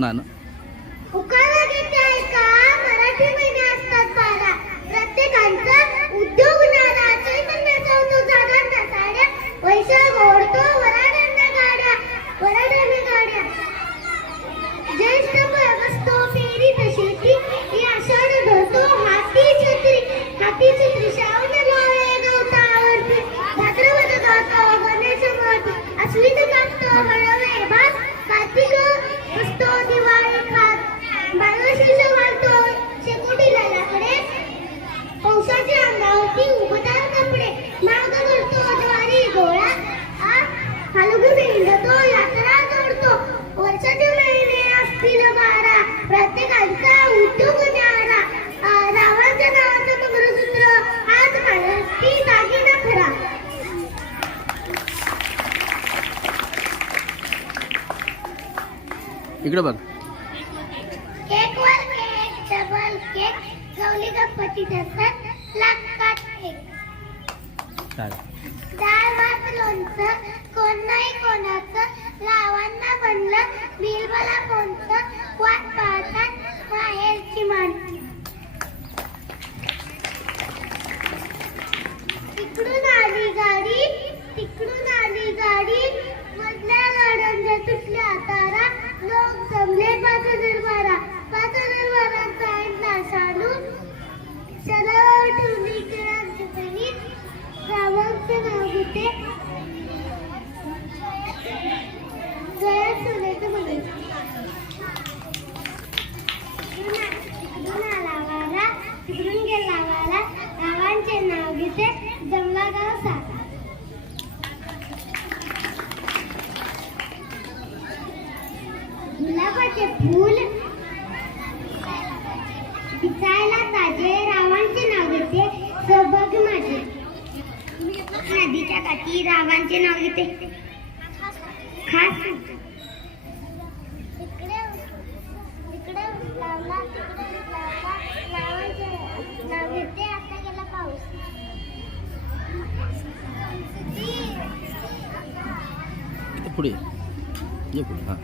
ना ना उकाला घेते आहे का मराठी महिने असतात 12 प्रत्येकांचा उद्योग नारा चैतन्याचा होतो जागांना साड्या वैशाख ओढतो वराड्यांना गाड्या ज्येष्ठ बसतो पेरीत शेती ही आषाढ धरतो हाती छत्री श्रावण लोळे गवतावरती भाद्रपद गातो गणेश मूर्ती अश्विन कापतो हळवे भात कार्तिक बसतो दिवाळी खात मार्गशीर्ष घालतो शेकोटीला लाकडे पावसाच्या अंगावरती उबदार कपडे माग करतो ज्वारी गोळा फाल्गुन हिंडतो यात्रा जोडतो वर्षाचे महिने असतील 12 प्रत्येकांचा उद्योग न्यारा रावाच्या नावाचं मंगळसूत्र आज महाराष्ट्री दागिना खरा इकडे बघ केकवर केक डबल केक गवली गणपती दसत लागतात केक डाळ भात लोणचं कोण नाही कोणाचं रावांना म्हणलं बिलबला कोणतं वाट पाहतात माहेरची माणसं तिकडून आली गाडी मधल्या गाड्यांच्या तुटल्या तारा लोक जमले 5,000 साईडला साडून सरळ ठेवली जमिनी रावांचं नाव घेते जया सोन्याचं म्हणून तिकडून आला वारा तिकडून गेला वारा रावांचे नाव घेते जमला गाव सारा गुलाबाचे फूल दिसायला ताजे रावांचे नाव घेते सबग माझे नदीच्या काठी रावांचे नाव घेते खास इकडे लावला रावांचे नाव घेते आता गेला पाऊस पुढे ये पुढे हां